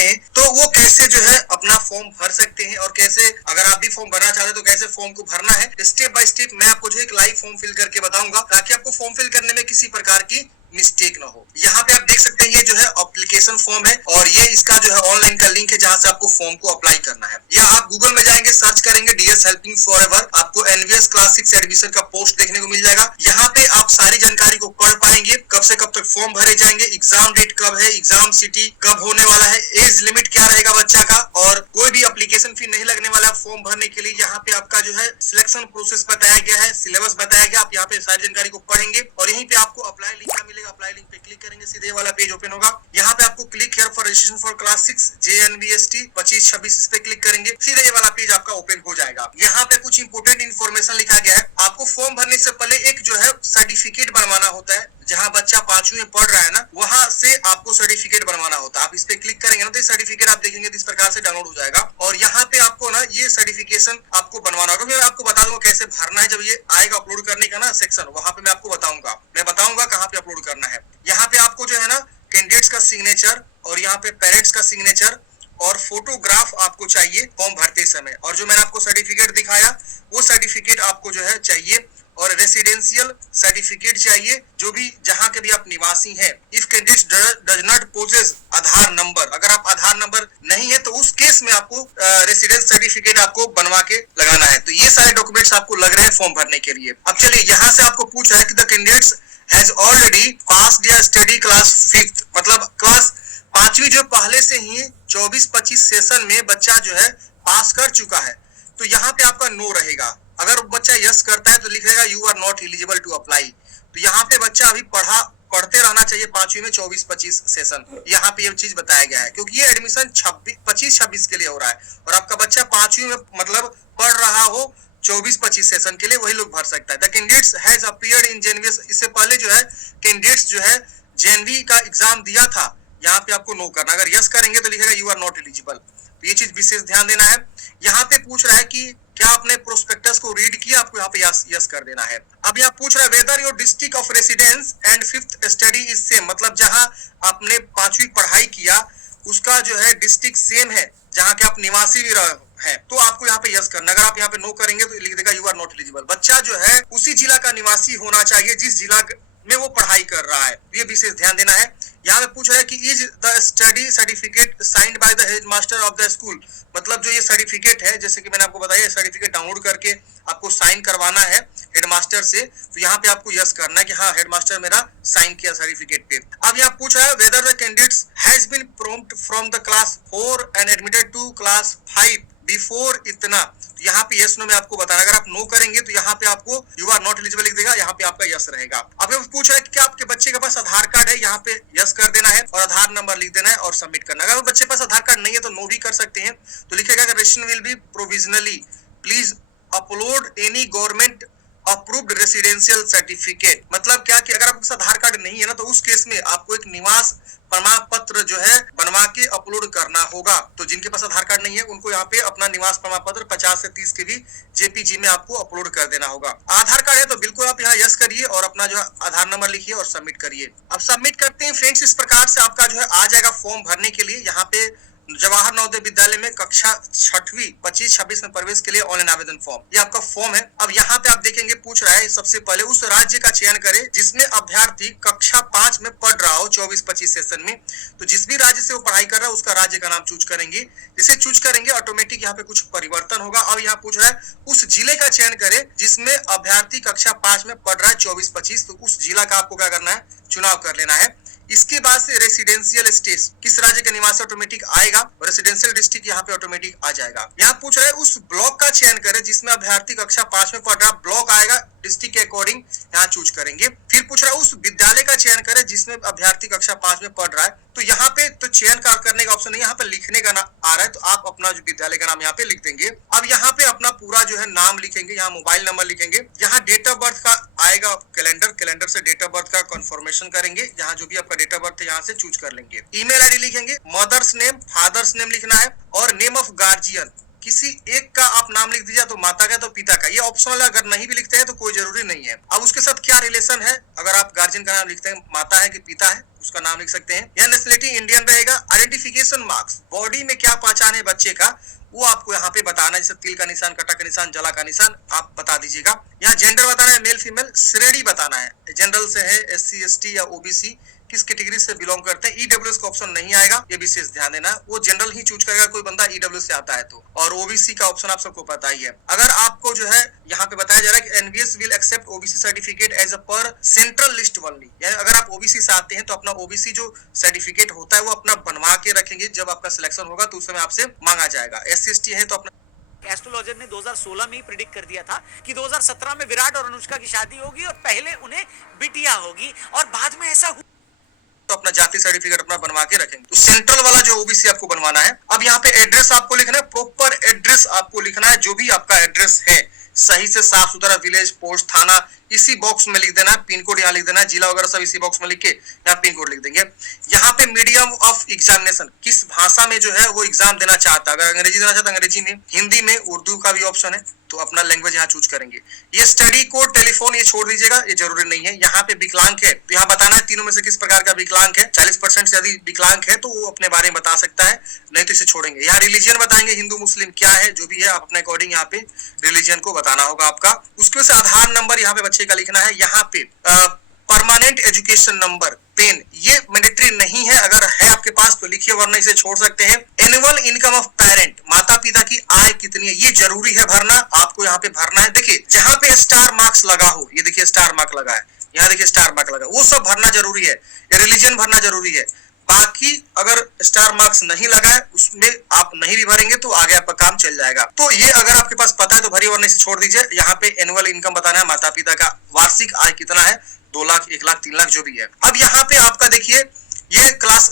चाहते हैं तो वो कैसे जो है अपना फॉर्म भर सकते हैं, और कैसे अगर आप भी फॉर्म भरना चाहते हैं तो कैसे फॉर्म को भरना है, स्टेप बाय स्टेप मैं आपको जो एक लाइव फॉर्म फिल करके बताऊंगा, ताकि आपको फॉर्म फिल करने में किसी प्रकार की मिस्टेक ना हो। यहाँ पे आप देख सकते हैं ये जो है एप्लीकेशन फॉर्म है, और ये इसका जो है ऑनलाइन का लिंक है जहाँ से आपको फॉर्म को अप्लाई करना है। या आप गूगल में जाएंगे, सर्च करेंगे डीएस हेल्पिंग फॉरएवर, आपको एनवीएस क्लास 6 एडमिशन का पोस्ट देखने को मिल जाएगा। यहाँ पे आप सारी जानकारी को पढ़ पाएंगे, कब से कब तक फॉर्म भरे जाएंगे, एग्जाम डेट कब है, एग्जाम सिटी कब होने वाला है, एज लिमिट क्या रहेगा बच्चा का, और कोई भी एप्लीकेशन फी नहीं लगने वाला फॉर्म भरने के लिए। यहाँ पे आपका जो है सिलेक्शन प्रोसेस बताया गया है, सिलेबस बताया गया। आप यहाँ पे सारी जानकारी को पढ़ेंगे और यहीं पे आपको अप्लाई लिंक मिलेगा, अप्लाई लिंक पे क्लिक करेंगे, सीधे वाला पेज ओपन होगा। यहाँ पे आपको click here for registration for class 6 JNBST 25-26 इस पे क्लिक करेंगे, सीधे ये वाला पेज आपका ओपन हो जाएगा। यहाँ पे कुछ इंपोर्टेंट इन्फॉर्मेशन लिखा गया है। आपको फॉर्म भरने से पहले एक जो है सर्टिफिकेट बनवाना होता है, जहाँ बच्चा 5वीं में पढ़ रहा है ना, वहां से आपको सर्टिफिकेट बनवाना होता है। आप इस पे क्लिक करेंगे ना तो सर्टिफिकेट आप देखेंगे तो इस प्रकार से डाउनलोड हो जाएगा, और यहाँ पे आपको ना ये सर्टिफिकेशन आपको बनवाना होगा। मैं आपको बता दूंगा कैसे भरना है, जब ये आएगा अपलोड करने का ना सेक्शन, वहां पे मैं आपको बताऊंगा, मैं बताऊंगा कहाँ पे अपलोड करना है। यहाँ पे आपको जो है ना कैंडिडेट्स का सिग्नेचर, और यहाँ पे पेरेंट्स का सिग्नेचर और फोटोग्राफ आपको चाहिए फॉर्म भरते समय, और जो मैंने आपको सर्टिफिकेट दिखाया वो सर्टिफिकेट आपको जो है चाहिए, और रेसिडेंशियल सर्टिफिकेट चाहिए, जो भी जहां के भी आप निवासी हैं। If candidate does not possess Aadhaar number, अगर आप आधार नंबर नहीं है तो उस केस में आपको रेसिडेंस सर्टिफिकेट आपको बनवा के लगाना है। तो ये सारे डॉक्यूमेंट्स आपको लग रहे हैं फॉर्म भरने के लिए। अब चलिए यहाँ से आपको पूछ रहा है कि the candidates has already passed there study class 5th, मतलब क्लास 5वीं जो पहले से ही 24-25 सेशन में बच्चा जो है पास कर चुका है, तो यहाँ पे आपका नो रहेगा। अगर बच्चा यस करता है तो लिखेगा you are not eligible to apply. तो यहाँ पे बच्चा अभी पढ़ते रहना चाहिए 5वीं में 24-25 सेशन, यहाँ पे ये चीज बताया गया है, क्योंकि ये एडमिशन 25-26 के लिए हो रहा है, और आपका बच्चा 5वीं में मतलब पढ़ रहा हो 24-25 सेशन के लिए, वही लोग भर सकता है। The candidates has appeared in JNV, इससे पहले जो है कैंडिडेट्स जो है जेएनवी का एग्जाम दिया था, यहाँ पे आपको नो करना। अगर यस करेंगे तो लिखेगा यू आर नॉट एलिजिबल। तो ये चीज विशेष ध्यान देना है। यहाँ पे पूछ रहा है कि क्या आपने प्रोस्पेक्टस को रीड किया, आपको यहाँ पे यस कर देना है। अब यहाँ पूछ रहा है whether your district of residence and 5th study is same, मतलब जहां आपने 5वीं पढ़ाई किया उसका जो है डिस्ट्रिक्ट सेम है, जहां के आप निवासी भी रहे है, तो आपको यहाँ पे यस करना। अगर आप यहाँ पे नो करेंगे तो लिख देगा यू आर नॉट एलिजिबल। बच्चा जो है उसी जिला का निवासी होना चाहिए जिस जिला में वो पढ़ाई कर रहा है, ये विशेष ध्यान देना है। यहाँ पे पूछ रहा है कि is the study certificate signed by the headmaster of the school, मतलब जो ये सर्टिफिकेट है, जैसे कि मैंने आपको बताया, सर्टिफिकेट डाउनलोड करके आपको साइन करवाना है हेडमास्टर से। तो यहाँ पे आपको यस करना है कि हाँ हेडमास्टर मेरा साइन किया सर्टिफिकेट पे। अब यहाँ पूछ रहा है whether the candidates has been prompt from the class 4 and admitted to class 5 before इतना, तो यहाँ पे यस नो में आपको बताना। अगर आप नो करेंगे तो यहाँ पे आपको यू आर नॉट एलिजिबल लिख देगा, यहाँ पे आपका यस रहेगा। अब पूछ रहा है कि क्या आपके बच्चे के पास आधार कार्ड है, यहाँ पे यस कर देना है और आधार नंबर लिख देना है और सबमिट करना। अगर बच्चे के पास आधार कार्ड नहीं है तो नो भी कर सकते हैं, तो लिखेगा registration will be provisionally, please upload any government approved residential certificate. मतलब क्या कि अगर आपके पास आधार कार्ड नहीं है ना, तो उस केस में आपको एक निवास प्रमाण पत्र जो है बनवा के अपलोड करना होगा। तो जिनके पास आधार कार्ड नहीं है उनको यहाँ पे अपना निवास प्रमाण पत्र 50 से 30 के भी जेपीजी में आपको अपलोड कर देना होगा। आधार कार्ड है तो बिल्कुल आप यहाँ यस करिए और अपना जो आधार नंबर लिखिए और सबमिट करिए। अब सबमिट करते हैं फ्रेंड्स, इस प्रकार से आपका जो है आ जाएगा फॉर्म भरने के लिए। यहाँ पे जवाहर नवोदय विद्यालय में कक्षा 6वीं 25-26 में प्रवेश के लिए ऑनलाइन आवेदन फॉर्म, ये आपका फॉर्म है। अब यहाँ पे आप देखेंगे पूछ रहा है सबसे पहले उस राज्य का चयन करें जिसमें अभ्यर्थी कक्षा 5 में पढ़ रहा हो 24-25 सेशन में। तो जिस भी राज्य से वो पढ़ाई कर रहा है उसका राज्य का नाम चूज करेंगे। जिसे चूज करेंगे ऑटोमेटिक यहाँ पे कुछ परिवर्तन होगा। अब यहाँ पूछ रहा है उस जिले का चयन करें जिसमें अभ्यर्थी कक्षा 5 में पढ़ रहा है 24-25, तो उस जिला का आपको क्या करना है, चुनाव कर लेना है। इसके बाद से रेसिडेंशियल स्टेट, किस राज्य के निवासी ऑटोमेटिक आएगा, रेसिडेंशियल डिस्ट्रिक्ट यहाँ पे ऑटोमेटिक आ जाएगा। यहाँ पूछ रहा है उस ब्लॉक का चयन करें जिसमें अभ्यर्थी कक्षा 5 में पढ़ रहा, ब्लॉक आएगा डिस्ट्रिक्ट के अकॉर्डिंग यहाँ चूज करेंगे। फिर पूछ रहा है उस विद्यालय का चयन करें जिसमें अभ्यर्थी कक्षा 5 में पढ़ रहा है, तो यहाँ पे तो चयन करने का ऑप्शन नहीं, यहाँ पे लिखने का आ रहा है, तो आप अपना जो विद्यालय का नाम यहाँ पे लिख देंगे। अब यहाँ पे अपना पूरा जो है नाम लिखेंगे, यहाँ मोबाइल नंबर लिखेंगे, यहाँ डेट ऑफ बर्थ का आएगा कैलेंडर से डेट ऑफ बर्थ का कंफर्मेशन करेंगे, यहाँ जो भी आपका डेट ऑफ बर्थ है यहाँ से चूज कर लेंगे। ईमेल आईडी लिखेंगे, मदर्स नेम फादर्स नेम लिखना है और नेम ऑफ गार्जियन, किसी एक का आप नाम लिख दीजिए, तो माता का तो पिता का, ये ऑप्शनल है, अगर नहीं भी लिखते हैं तो कोई जरूरी नहीं है। अब उसके साथ क्या रिलेशन है, अगर आप गार्जियन का नाम लिखते हैं माता है कि पिता है उसका नाम लिख सकते हैं। यहाँ नेशनलिटी इंडियन रहेगा। आइडेंटिफिकेशन मार्क्स, बॉडी में क्या पहचान है बच्चे का वो आपको यहाँ पे बताना है, जैसे तिल का निशान, कटा का निशान, जला का निशान, आप बता दीजिएगा। यहाँ जेंडर बताना है, मेल फीमेल, श्रेणी बताना है, जनरल से है, SC ST या OBC, किस कैटेगरी से बिलोंग करते हैं। EWS का ऑप्शन नहीं आएगा, ये विशेष ध्यान देना, वो जनरल ही चूज करेगा कोई बंदा EWS से आता है तो। और OBC का ऑप्शन आप सबको पता ही है। अगर आपको जो है यहाँ पे बताया जा रहा है कि NVS will accept OBC certificate as a per central list only, यानी अगर आप OBC से आते हैं तो अपना OBC जो सर्टिफिकेट होता है वो अपना बनवा के रखेंगे, जब आपका सिलेक्शन होगा तो उस समय आपसे मांगा जाएगा। SC ST है तो अपना एस्ट्रोलॉजर ने 2016 में ही प्रिडिक्ट कर दिया था कि 2017 में विराट और अनुष्का की शादी होगी और पहले उन्हें बिटिया होगी, और बाद में ऐसा तो अपना जाति सर्टिफिकेट अपना बनवा के रखेंगे। तो सेंट्रल वाला जो OBC आपको बनवाना है। अब यहाँ पे एड्रेस आपको लिखना है, प्रॉपर एड्रेस आपको लिखना है, जो भी आपका एड्रेस है सही से साफ सुथरा, विलेज, पोस्ट, थाना, इसी बॉक्स में लिख देना है। पिन कोड यहाँ लिख देना है, जिला वगैरह सब इसी बॉक्स में लिख के यहाँ पिन कोड लिख देंगे। यहाँ पे मीडियम ऑफ एग्जामिनेशन, किस भाषा में जो है वो एग्जाम देना चाहता है, अगर अंग्रेजी देना चाहता है अंग्रेजी में, हिंदी में, उर्दू का भी ऑप्शन है, तो अपना लैंग्वेज यहाँ चूज करेंगे। ये स्टडी कोड, टेलीफोन ये छोड़ दीजिएगा, ये जरूरी नहीं है। यहाँ पे विकलांग है तो यहाँ बताना है तीनों में से किस प्रकार का विकलांग है। 40% से यदि विकलांग है तो वो अपने बारे में बता सकता है, नहीं तो इसे छोड़ेंगे। यहाँ रिलीजियन बताएंगे, हिंदू मुस्लिम क्या है, जो भी है आप अपने अकॉर्डिंग यहाँ पे रिलीजियन को बताना होगा आपका। उसके से आधार नंबर यहाँ पे बच्चे का लिखना है। यहाँ पे परमानेंट एजुकेशन नंबर, पेन, ये मैंडेटरी नहीं है, अगर है आपके पास तो लिखिए, वरना इसे छोड़ सकते हैं। एनुअल इनकम ऑफ पेरेंट, माता पिता की आय कितनी है, ये जरूरी है भरना, आपको यहाँ पे भरना है। देखिए जहां पे स्टार मार्क्स लगा हो, ये देखिए स्टार मार्क लगा है, यहाँ देखिए स्टार मार्क लगा, वो सब भरना जरूरी है। रिलीजन भरना जरूरी है। बाकी अगर स्टार मार्क्स नहीं लगा है उसमें आप नहीं भी भरेंगे तो आगे आपका काम चल जाएगा। तो ये अगर आपके पास पता है तो भरिए, वरना इसे छोड़ दीजिए। यहाँ पे एनुअल इनकम बताना है, माता पिता का वार्षिक आय कितना है, 2 लाख, 1 लाख, 3 लाख, जो भी है। अब यहाँ पे आपका देखिए ये क्लास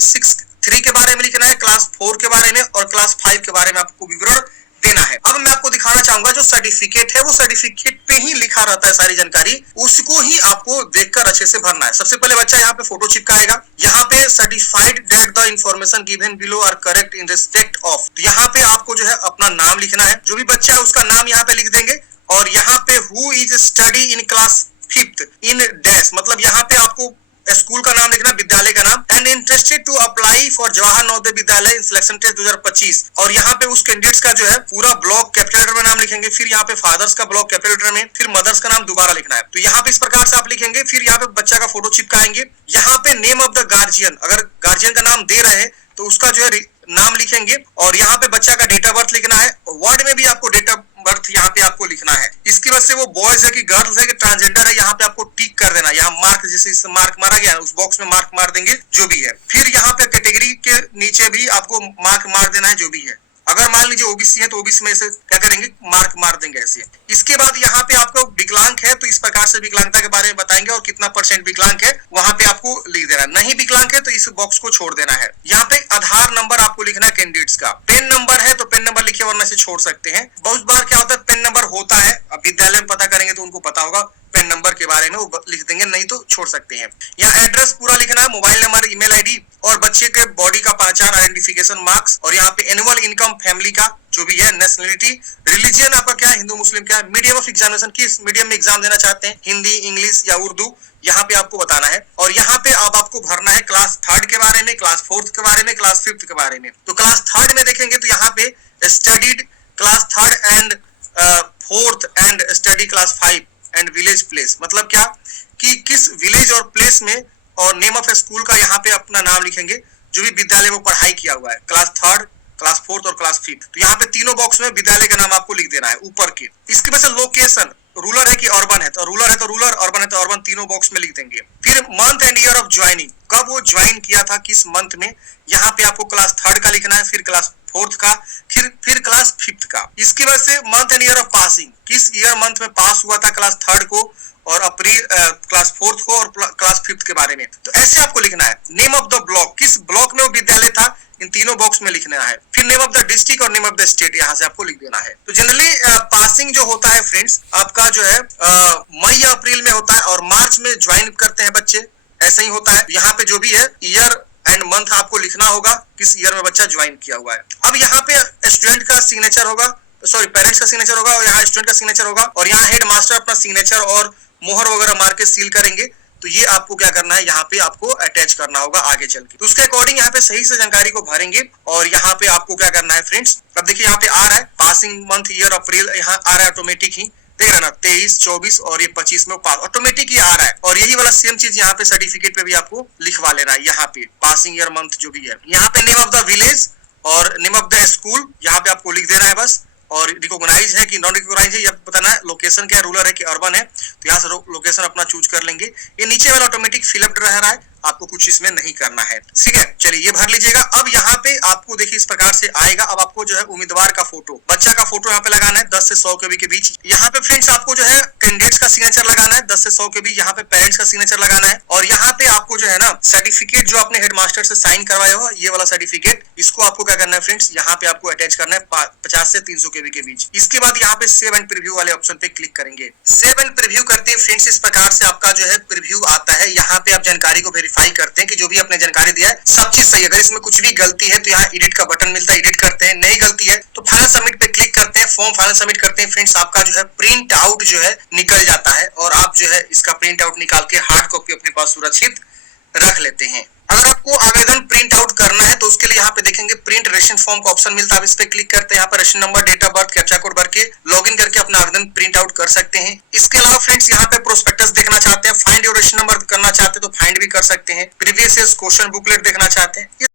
3 के बारे में लिखना है, क्लास 4 के बारे में और क्लास 5 के बारे में आपको विवरण देना है। अब मैं आपको दिखाना चाहूंगा जो सर्टिफिकेट है वो सर्टिफिकेट पे ही लिखा रहता है सारी जानकारी, उसको ही आपको देखकर अच्छे से भरना है। सबसे पहले बच्चा यहाँ पे फोटो चिपकाएगा, यहाँ पे certified that the information given below are correct in respect of, तो यहाँ पे आपको जो है अपना नाम लिखना है, जो भी बच्चा है उसका नाम यहाँ पे लिख देंगे। और यहाँ पे who is study in class 5th in dash, मतलब यहाँ पे आपको स्कूल का नाम लिखना, विद्यालय का नाम, and interested to apply for Jawahar Navodaya Vidyalaya in selection test 2025, और यहाँ पे उस कैंडिडेट्स का जो है पूरा ब्लॉक कैपिटल लेटर में नाम लिखेंगे, फिर यहाँ पे फादर्स का ब्लॉक कैपिटल लेटर में, फिर मदर्स का नाम दोबारा लिखना है। तो यहाँ पे इस प्रकार से आप लिखेंगे, फिर यहाँ पे बच्चा का फोटो चिपकाएंगे। यहाँ पे नेम ऑफ द गार्जियन, अगर गार्जियन का नाम दे रहे हैं तो उसका जो है नाम लिखेंगे, और यहाँ पे बच्चा का डेट ऑफ बर्थ लिखना है, वर्ड में भी आपको डेट ऑफ बर्थ यहाँ पे आपको लिखना है। इसकी वजह से वो बॉयज है कि गर्ल्स है कि ट्रांसजेंडर है, यहाँ पे आपको टिक कर देना, यहाँ मार्क जैसे मार्क मारा गया उस बॉक्स में मार्क मार देंगे जो भी है। फिर यहाँ पे कैटेगरी के नीचे भी आपको मार्क मार देना है जो भी है। अगर मान लीजिए OBC है तो OBC में ऐसे क्या करेंगे, मार्क मार देंगे ऐसे। इसके बाद यहाँ पे आपको विकलांग है तो इस प्रकार से विकलांगता के बारे में बताएंगे और कितना % विकलांग है वहां पे आपको लिख देना है। नहीं विकलांग है तो इस बॉक्स को छोड़ देना है। यहाँ पे आधार नंबर आपको लिखना है कैंडिडेट्स का। पेन नंबर है तो पेन नंबर लिखिए, वरना से छोड़ सकते हैं। बहुत बार क्या होता है पेन नंबर होता है, अब विद्यालय में पता करेंगे तो उनको पता होगा, पेन नंबर के बारे में वो लिख देंगे, नहीं तो छोड़ सकते हैं। यहाँ एड्रेस पूरा लिखना है, मोबाइल नंबर, ईमेल ID और बच्चे के बॉडी का पहचान, आइडेंटिफिकेशन मार्क्स, और यहाँ पे एनुअल इनकम फैमिली का जो भी है, नेशनलिटी, रिलीजियन आपका क्या है, हिंदू मुस्लिम क्या है, मीडियम ऑफ एग्जामिनेशन किस मीडियम में एग्जाम देना चाहते हैं, हिंदी, इंग्लिश या उर्दू, यहाँ पे आपको बताना है। और यहाँ पे अब आपको भरना है क्लास 3rd के बारे में, क्लास 4th के बारे में, क्लास 5th के बारे में। तो क्लास 3rd में देखेंगे तो यहाँ पे studied class 3rd and 4th and study class 5 and village place, मतलब क्या कि किस विलेज और प्लेस में, और नेम ऑफ स्कूल का यहाँ पे अपना नाम लिखेंगे जो भी विद्यालय में पढ़ाई किया हुआ है, क्लास 3rd, क्लास 4th और क्लास 5th। तो यहाँ पे तीनों बॉक्स में विद्यालय का नाम आपको लिख देना है ऊपर के। इसके वजह से लोकेशन, रूरल है कि अर्बन है, तो रूरल है तो रूरल, अर्बन है तो अर्बन, तीनों बॉक्स में लिख देंगे। फिर month and year of joining, कब वो ज्वाइन किया था, किस मंथ में, यहाँ पे आपको क्लास 3rd का लिखना है, फिर क्लास 4th का, फिर क्लास 5th का। इसकी वजह से month and year of passing, किस ईयर मंथ में पास हुआ था क्लास 3rd को, और अप्रैल क्लास 4th को, और क्लास 5th के बारे में। तो ऐसे आपको लिखना है। नेम ऑफ द ब्लॉक, किस ब्लॉक में वो विद्यालय था, इन तीनों बॉक्स में लिखना है। फिर नेम ऑफ द डिस्ट्रिक्ट और नेम ऑफ द स्टेट यहाँ से आपको लिख देना है। तो जनरली पासिंग जो होता है फ्रेंड्स आपका जो है मई या अप्रैल में होता है, और मार्च में ज्वाइन करते हैं बच्चे, ऐसा ही होता है। यहाँ पे जो भी है ईयर एंड मंथ आपको लिखना होगा, किस ईयर में बच्चा ज्वाइन किया हुआ है। अब यहाँ पे स्टूडेंट का सिग्नेचर होगा, सॉरी पेरेंट्स का सिग्नेचर होगा, और यहाँ स्टूडेंट का सिग्नेचर होगा, और यहाँ हेड मास्टर अपना सिग्नेचर और मोहर वगैरह मार के सील करेंगे। तो ये आपको क्या करना है, यहाँ पे आपको अटैच करना होगा आगे चल के। तो उसके अकॉर्डिंग यहाँ पे सही से जानकारी को भरेंगे और यहाँ पे आपको क्या करना है फ्रेंड्स, अब देखिए यहाँ पे आ रहा है पासिंग मंथ ईयर अप्रैल, यहाँ आ रहा है ऑटोमेटिक ही, देख रहे ना 23, 24 और ये 25 में ऑटोमेटिक ही आ रहा है। और यही वाला सेम चीज यहाँ पे सर्टिफिकेट पे भी आपको लिखवा लेना है, यहाँ पे पासिंग ईयर मंथ जो भी है, यहाँ पे नेम ऑफ द विलेज और नेम ऑफ द स्कूल यहाँ पे आपको लिख देना है बस। और रिकॉग्नाइज है कि नॉन रिकॉग्नाइज है, ये बताना है। लोकेशन क्या है, रूरल है कि अर्बन है, तो यहाँ से लोकेशन अपना चूज कर लेंगे। ये नीचे वाला ऑटोमेटिक फिलअप रह रहा है, आपको कुछ इसमें नहीं करना है, ठीक है। चलिए ये भर लीजिएगा। अब यहाँ पे आपको देखिए इस प्रकार से आएगा। अब आपको जो है उम्मीदवार का फोटो, बच्चा का फोटो यहाँ पे लगाना है 10 से 100 केबी के बीच। यहाँ पे फ्रेंड्स आपको जो है कैंडिडेट्स का सिग्नेचर लगाना है 10 से 100 के बीच, यहाँ पे पेरेंट्स का सिग्नेचर लगाना है। और यहाँ पे आपको जो है ना सर्टिफिकेट जो आपने हेडमास्टर से साइन करवाया हो, ये वाला सर्टिफिकेट, इसको आपको क्या करना है फ्रेंड्स, यहाँ पे आपको अटैच करना है 50 से 300 केबी के बीच। इसके बाद यहाँ पे सेव एंड प्रीव्यू वाले ऑप्शन पे क्लिक करेंगे। सेव एंड प्रीव्यू करते हैं फ्रेंड्स, इस प्रकार से आपका जो है प्रीव्यू आता है। यहाँ पे आप जानकारी को वेरीफाई करते हैं कि जो भी आपने जानकारी दिया है सब चीज सही है। अगर इसमें कुछ भी गलती है तो यहाँ एडिट का बटन मिलता है, एडिट करते हैं। नई गलती है तो फाइनल सबमिट पे क्लिक करते हैं, फॉर्म फाइनल सबमिट करते हैं फ्रेंड्स। आपका जो है प्रिंट आउट जो है निकल जाता है और आप जो है इसका प्रिंट आउट निकाल के हार्ड कॉपी अपने पास सुरक्षित रख लेते हैं। अगर आपको आवेदन प्रिंट आउट करना है तो उसके लिए यहाँ पे देखेंगे प्रिंट रेशन फॉर्म का ऑप्शन मिलता है, आप इस पे क्लिक करते हैं। यहाँ पर ration number, date of birth, captcha code भर के लॉगिन करके अपना आवेदन प्रिंट आउट कर सकते हैं। इसके अलावा फ्रेंड्स यहाँ पे प्रोस्पेक्टस देखना चाहते हैं, फाइंड योर रेशन नंबर करना चाहते हैं तो फाइंड भी कर सकते हैं। प्रीवियस ईयर क्वेश्चन बुकलेट देखना चाहते हैं,